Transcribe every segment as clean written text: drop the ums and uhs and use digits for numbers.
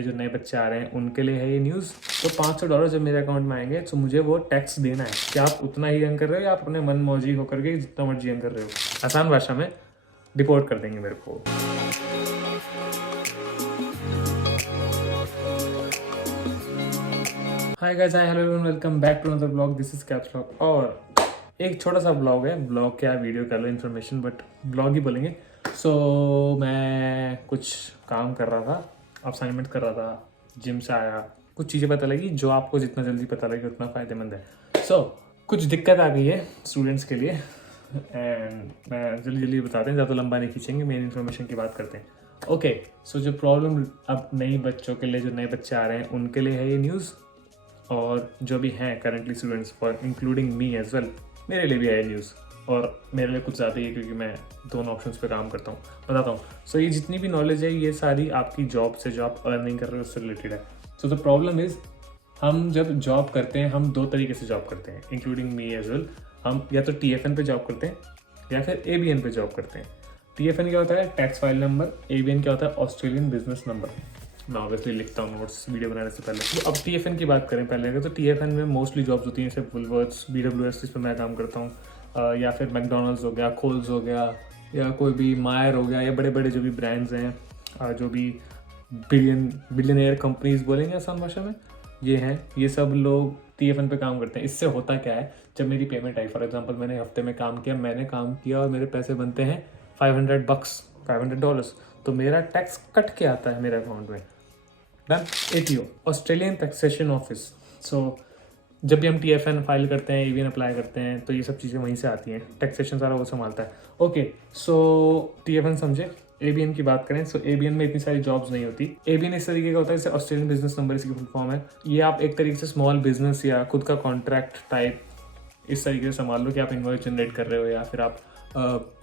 लिए जो नए बच्चे आ रहे हैं उनके लिए है ये न्यूज़। तो $500 जब मेरे अकाउंट में आएंगे तो मुझे वो टैक्स देना है। क्या आप उतना ही अर्न कर रहे हो या आप अपने मन मौजी होकर के जितना मर्जी अर्न कर रहे हो? आसान भाषा में डिपोर्ट कर देंगे मेरे को। Hi guys, hi hello everyone, welcome back to another blog. This is caps blog और एक छोटा सा ब्लॉग है। ब्लॉग क्या वीडियो कर लो इन्फॉर्मेशन, बट ब्लॉग ही बोलेंगे। सो मैं कुछ काम कर रहा था, असाइनमेंट कर रहा था, जिम से आया, कुछ चीज़ें पता लगी जो आपको जितना जल्दी पता लगे उतना फ़ायदेमंद है। सो कुछ दिक्कत आ गई है स्टूडेंट्स के लिए एंड मैं जल्दी जल्दी बताते हैं, ज़्यादा लंबा नहीं खींचेंगे, मेन इन्फॉर्मेशन की बात करते हैं। ओके, सो जो प्रॉब्लम अब नई बच्चों के लिए, जो नए बच्चे आ रहे हैं उनके लिए है ये न्यूज़, और जो भी हैं currently students for including me as well, मेरे लिए भी है न्यूज़। और मेरे लिए कुछ ज़्यादा ही है क्योंकि मैं दोनों ऑप्शंस पे काम करता हूँ। बताता हूँ। सो ये जितनी भी नॉलेज है ये सारी आपकी जॉब से, जो आप अर्निंग कर रहे हो उससे रिलेटेड है। सो द प्रॉब्लम इज़, हम जब जॉब करते हैं हम दो तरीके से जॉब करते हैं, इंक्लूडिंग मी एज वेल। हम या तो TFN पे जॉब करते हैं या फिर ABN पे जॉब करते हैं। TFN क्या होता है? Tax file number. ABN क्या होता है? Australian business number. मैं ऑब्वियसली लिखता हूँ नोट्स वीडियो बनाने से पहले। तो अब TFN की बात करें पहले अगर, तो TFN में मोस्टली जॉब्स होती हैं, जैसे वुलवर्थ्स, BWS जिस पर मैं काम करता हूँ, या फिर मैकडोनल्ड्स हो गया, कोल्स हो गया, या कोई भी मायर हो गया, या बड़े बड़े जो भी ब्रांड्स हैं, जो भी बिलियनियर कंपनीज बोलेंगे आसान भाषा में, ये हैं। ये सब लोग TFN पे काम करते हैं। इससे होता क्या है, जब मेरी पेमेंट आई, फॉर एग्जांपल मैंने हफ्ते में काम किया और मेरे पैसे बनते हैं $500, तो मेरा टैक्स कट के आता है मेरे अकाउंट में। Done. ATO, Australian taxation office. So जब भी हम TFN फाइल करते हैं, ABN अप्लाई करते हैं, तो ये सब चीज़ें वहीं से आती हैं। टैक्सेशन सारा वो संभालता है। ओके, सो TFN समझे। ABN की बात करें, सो ABN में इतनी सारी जॉब्स नहीं होती। ABN इस तरीके का होता है जैसे ऑस्ट्रेलियन बिजनेस नंबर, इसकी फुल फॉर्म है। ये आप एक तरीके से स्मॉल बिजनेस या खुद का कॉन्ट्रैक्ट टाइप इस तरीके से संभाल लो कि आप इनवॉइस जनरेट कर रहे हो या फिर आप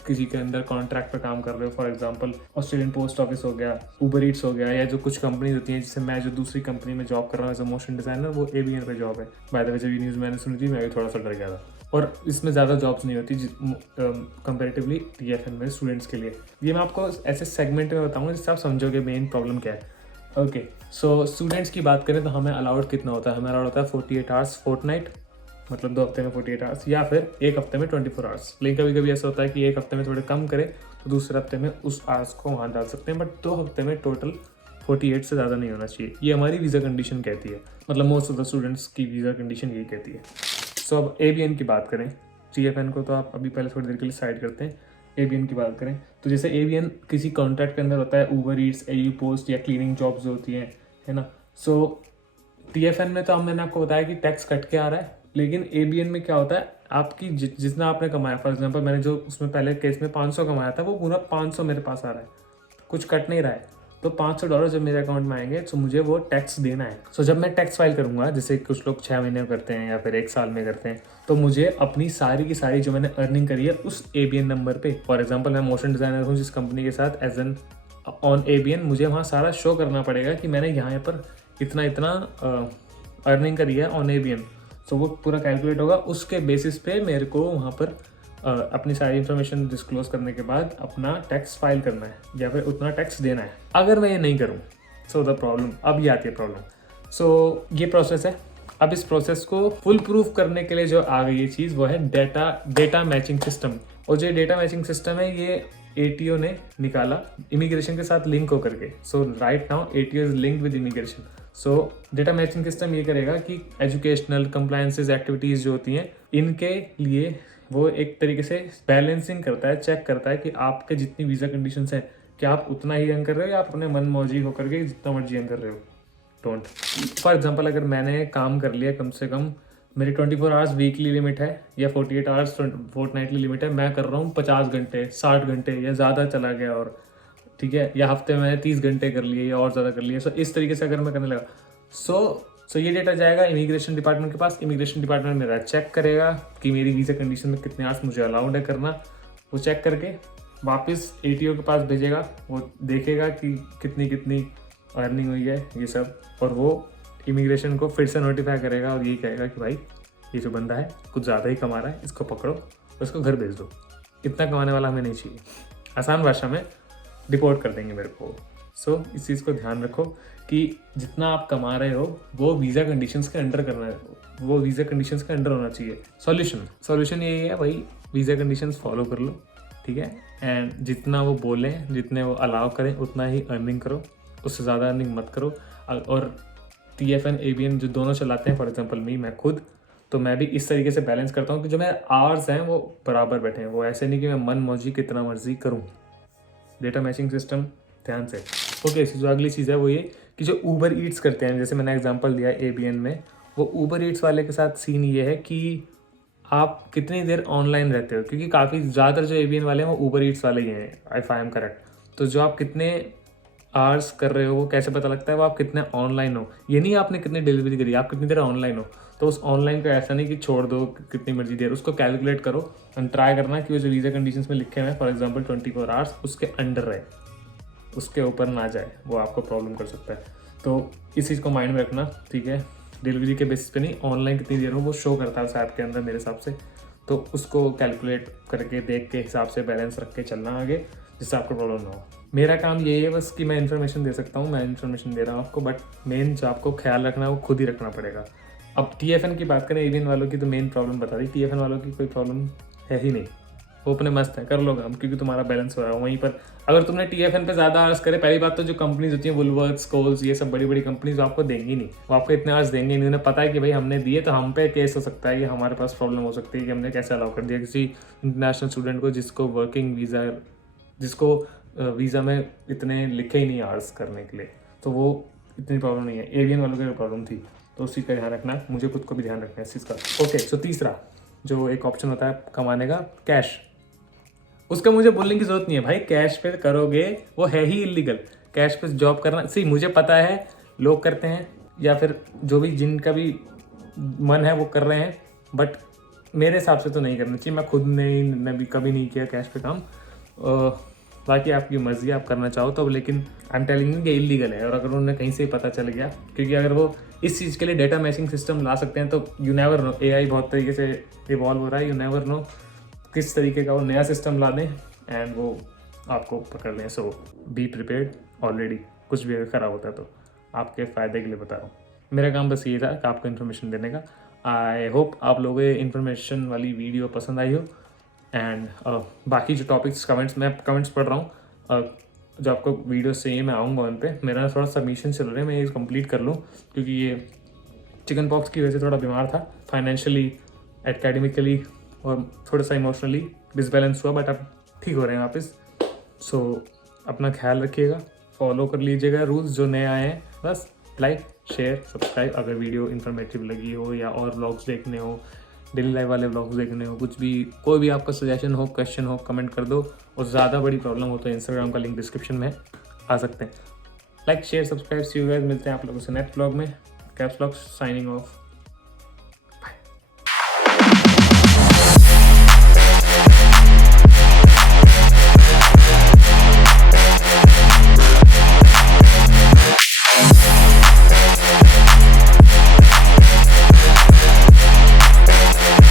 किसी के अंदर कॉन्ट्रैक्ट पे काम कर रहे हो। For example Australian post office हो गया, उबर ईट्स हो गया, या जो कुछ कंपनीज होती हैं, जैसे मैं जो दूसरी कंपनी में जॉब कर रहा हूँ एज अ मोशन डिजाइनर, वो ABN पे जॉब है। बाय द वे, जब ये न्यूज़ मैंने सुनी थी मैं भी थोड़ा सा डर गया था। और इसमें ज़्यादा जॉब्स नहीं होती कंपेरेटिवली TFN में स्टूडेंट्स के लिए। ये मैं आपको ऐसे सेगमेंट में बताऊँगा जिससे आप समझोगे मेन प्रॉब्लम क्या है। ओके, सो स्टूडेंट्स की बात करें तो हमें अलाउड कितना होता है? हमें अलाउड होता है 48 आवर्स फोर्टनाइट, मतलब 2 हफ्ते में 48 आवर्स, या फिर एक हफ्ते में 24 आवर्स। लेकिन कभी कभी ऐसा होता है कि एक हफ्ते में थोड़े कम करे तो दूसरे हफ्ते में उस आवर्स को वहाँ डाल सकते हैं, बट 2 हफ्ते में टोटल 48 से ज़्यादा नहीं होना चाहिए। ये हमारी वीज़ा कंडीशन कहती है, मतलब मोस्ट ऑफ द स्टूडेंट्स की वीज़ा कंडीशन यही कहती है। सो अब ABN की बात करें, TFN को तो आप अभी पहले थोड़ी देर के लिए साइड करते हैं। ABN की बात करें तो जैसे ABN किसी कॉन्ट्रैक्ट के अंदर होता है, उबर ईट्स, AU पोस्ट या क्लीनिंग जॉब्स होती हैं, है ना। सो TFN में तो अब मैंने आपको बताया कि टैक्स कट के आ रहा है, लेकिन ABN में क्या होता है, आपकी जितना आपने कमाया, फॉर एग्जांपल मैंने जो उसमें पहले केस में 500 कमाया था, वो पूरा 500 मेरे पास आ रहा है, कुछ कट नहीं रहा है। तो $500 जब मेरे अकाउंट में आएंगे तो मुझे वो टैक्स देना है। सो जब मैं टैक्स फाइल करूंगा, जैसे कुछ लोग 6 महीने में करते हैं या फिर 1 साल में करते हैं, तो मुझे अपनी सारी की सारी जो मैंने अर्निंग करी है उस ABN नंबर पे, फॉर एग्जाम्पल मैं मोशन डिजाइनर हूँ जिस कंपनी के साथ एज एन ऑन ABN, मुझे वहाँ सारा शो करना पड़ेगा कि मैंने यहाँ पर इतना इतना अर्निंग करी है ऑन ABN। सो वो पूरा कैलकुलेट होगा, उसके बेसिस पे मेरे को वहाँ पर अपनी सारी इन्फॉर्मेशन डिस्क्लोज करने के बाद अपना टैक्स फाइल करना है या फिर उतना टैक्स देना है। अगर मैं ये नहीं करूँ, सो द प्रॉब्लम, अब ये आती है प्रॉब्लम। सो ये प्रोसेस है। अब इस प्रोसेस को फुल प्रूफ करने के लिए जो आ गई ये चीज़, वो है डेटा मैचिंग सिस्टम। और जो डेटा मैचिंग सिस्टम है ये ATO ने निकाला इमिग्रेशन के साथ लिंक होकर के। So right now ATO is linked with immigration. So data matching system ये करेगा कि एजुकेशनल कंप्लायंसेस एक्टिविटीज़ जो होती हैं, इनके लिए वो एक तरीके से बैलेंसिंग करता है, चेक करता है कि आपके जितनी वीज़ा कंडीशंस हैं, क्या आप उतना ही अर्न कर रहे हो या आप अपने मन मौजी होकर के जितना मर्जी अर्न कर रहे हो। डोंट। फॉर एग्जांपल अगर मैंने काम कर लिया, कम से कम मेरी 24 आवर्स वीकली लिमिट है या 48 आवर्स फोर्टनाइटली लिमिट है, मैं कर रहा हूँ 50 घंटे, 60 घंटे या ज़्यादा चला गया, और ठीक है, या हफ्ते में मैंने 30 घंटे कर लिए या और ज़्यादा कर लिए। सो इस तरीके से अगर मैं करने लगा, सो ये डेटा जाएगा इमिग्रेशन डिपार्टमेंट के पास। इमिग्रेशन डिपार्टमेंट मेरा चेक करेगा कि मेरी वीज़ा कंडीशन में कितने आवर्स मुझे अलाउड है करना। वो चेक करके वापस ATO के पास भेजेगा, वो देखेगा कि कितनी कितनी अर्निंग हुई है ये सब, और वो इमिग्रेशन को फिर से नोटिफाई करेगा और यही कहेगा कि भाई ये जो बंदा है कुछ ज़्यादा ही कमा रहा है, इसको पकड़ो और इसको घर भेज दो, इतना कमाने वाला हमें नहीं चाहिए। आसान भाषा में डिपोर्ट कर देंगे मेरे को। सो इस चीज़ को ध्यान रखो कि जितना आप कमा रहे हो वो वीज़ा कंडीशंस के अंडर करना है, वो वीज़ा कंडीशंस के अंडर होना चाहिए। सॉल्यूशन यही है भाई, वीज़ा कंडीशंस फॉलो कर लो, ठीक है। एंड जितना वो बोलें, जितने वो अलाउ करें उतना ही अर्निंग करो, उससे ज़्यादा अर्निंग मत करो। और TFN ABN जो दोनों चलाते हैं, फॉर एग्जांपल मैं खुद, तो मैं भी इस तरीके से बैलेंस करता हूँ कि जो मेरे आवर्स हैं वो बराबर बैठे हैं। वो ऐसे नहीं कि मैं मन मर्जी कितना मर्जी करूँ। डेटा मैचिंग सिस्टम ध्यान से। ओके, जो अगली चीज़ है वो ये कि जो ऊबर ईट्स करते हैं, जैसे मैंने एग्जांपल दिया ABN में, वो ऊबर ईट्स वाले के साथ सीन ये है कि आप कितनी देर ऑनलाइन रहते हो, क्योंकि काफ़ी ज़्यादातर जो ABN वाले हैं वो ऊबर ईट्स वाले ही हैं, इफ़ आई एम करेक्ट। तो जो आप कितने आवर्स कर रहे हो वो कैसे पता लगता है, वो आप कितने ऑनलाइन हो, ये नहीं आपने कितनी डिलीवरी करी, आप कितनी देर ऑनलाइन हो। तो उस ऑनलाइन का ऐसा नहीं कि छोड़ दो कितनी मर्जी देर, उसको कैलकुलेट करो एंड ट्राई करना कि वो जो वीज़ा कंडीशंस में लिखे हुए हैं, फॉर एग्जांपल 24 आवर्स, उसके अंडर रहे, उसके ऊपर ना जाए, वो आपको प्रॉब्लम कर सकता है। तो इस चीज़ को माइंड में रखना, ठीक है। डिलीवरी के बेसिस पे नहीं, ऑनलाइन कितनी देर हो वो शो करता है उस ऐप के अंदर मेरे हिसाब से। तो उसको कैलकुलेट करके देख के हिसाब से बैलेंस रख के चलना आगे, जिससे आपको प्रॉब्लम ना हो। मेरा काम यही है बस कि मैं इन्फॉर्मेशन दे सकता हूँ, मैं इन्फॉर्मेशन दे रहा हूँ आपको, बट मेन जो आपको ख्याल रखना है वो खुद ही रखना पड़ेगा। अब TFN की बात करें, ABN वालों की तो मेन प्रॉब्लम बता दी, TFN वालों की कोई प्रॉब्लम है ही नहीं, वो अपने मस्त है, कर लो काम, क्योंकि तुम्हारा बैलेंस हो रहा है वहीं पर। अगर तुमने TFN पे ज़्यादा आवर्स करे, पहली बात तो जो कंपनीज होती हैं वुलवर्थ, कोल्स, ये सब बड़ी बड़ी कंपनीज आपको देंगी नहीं, वो आपको इतने आवर्स देंगे नहीं। उन्हें पता है कि भाई हमने दिए तो हम पे केस हो सकता है, कि हमारे पास प्रॉब्लम हो सकती है कि हमने कैसे अलाउ कर दिया किसी इंटरनेशनल स्टूडेंट को जिसको वर्किंग वीज़ा, जिसको वीज़ा में इतने लिखे ही नहीं आवर्स करने के लिए। तो वो इतनी प्रॉब्लम नहीं है, ABN वालों की प्रॉब्लम थी। तो उस चीज़ का ध्यान रखना, मुझे खुद को भी ध्यान रखना है इस चीज़ का। ओके, सो तीसरा जो एक ऑप्शन होता है कमाने का, कैश, उसका मुझे बोलने की जरूरत नहीं है भाई, कैश पे करोगे वो है ही इलीगल। कैश पे जॉब करना, सी मुझे पता है लोग करते हैं, या फिर जो भी जिनका भी मन है वो कर रहे हैं, बट मेरे हिसाब से तो नहीं करना चाहिए। मैं खुद ने भी कभी नहीं किया कैश पे काम। बाकी आपकी मर्जी है, आप करना चाहो तो, लेकिन आई एम टेलिंग यू कि इलीगल है। और अगर उन्हें कहीं से पता चल गया, क्योंकि अगर वो इस चीज़ के लिए डेटा मैचिंग सिस्टम ला सकते हैं तो यू नेवर नो, AI बहुत तरीके से इवॉल्व हो रहा है, यू नेवर नो किस तरीके का वो नया सिस्टम ला दें एंड वो आपको पकड़ लें। सो बी प्रिपेयर्ड ऑलरेडी, कुछ भी अगर ख़राब होता है तो आपके फ़ायदे के लिए बता रहा हूँ। मेरा काम बस ये था कि आपको इन्फॉर्मेशन देने का। आई होप आप लोगों को इन्फॉर्मेशन वाली वीडियो पसंद आई हो। एंड बाकी जो टॉपिक्स मैं कमेंट्स पढ़ रहा हूँ, जो आपको वीडियो चाहिए मैं आऊँगा उन पर। मेरा थोड़ा सबमिशन चल रहा है, मैं ये कंप्लीट कर लूँ, क्योंकि ये चिकन पॉक्स की वजह से थोड़ा बीमार था, फाइनेंशियली, एकेडमिकली और थोड़ा सा इमोशनली डिसबैलेंस हुआ, बट अब ठीक हो रहे हैं वापस। सो अपना ख्याल रखिएगा, फॉलो कर लीजिएगा रूल्स जो नए आए हैं। बस लाइक, शेयर, सब्सक्राइब। अगर वीडियो इन्फॉर्मेटिव लगी हो या और व्लॉग्स देखने हो, डेली लाइफ वाले व्लॉग्स देखने हो, कुछ भी, कोई भी आपका सजेशन हो, क्वेश्चन हो, कमेंट कर दो। और ज़्यादा बड़ी प्रॉब्लम हो तो इंस्टाग्राम का लिंक डिस्क्रिप्शन में आ सकते हैं। Like, share, subscribe. See you guys, मिलते हैं आप लोगों से नेक्स्ट व्लॉग में। Caps lock signing of.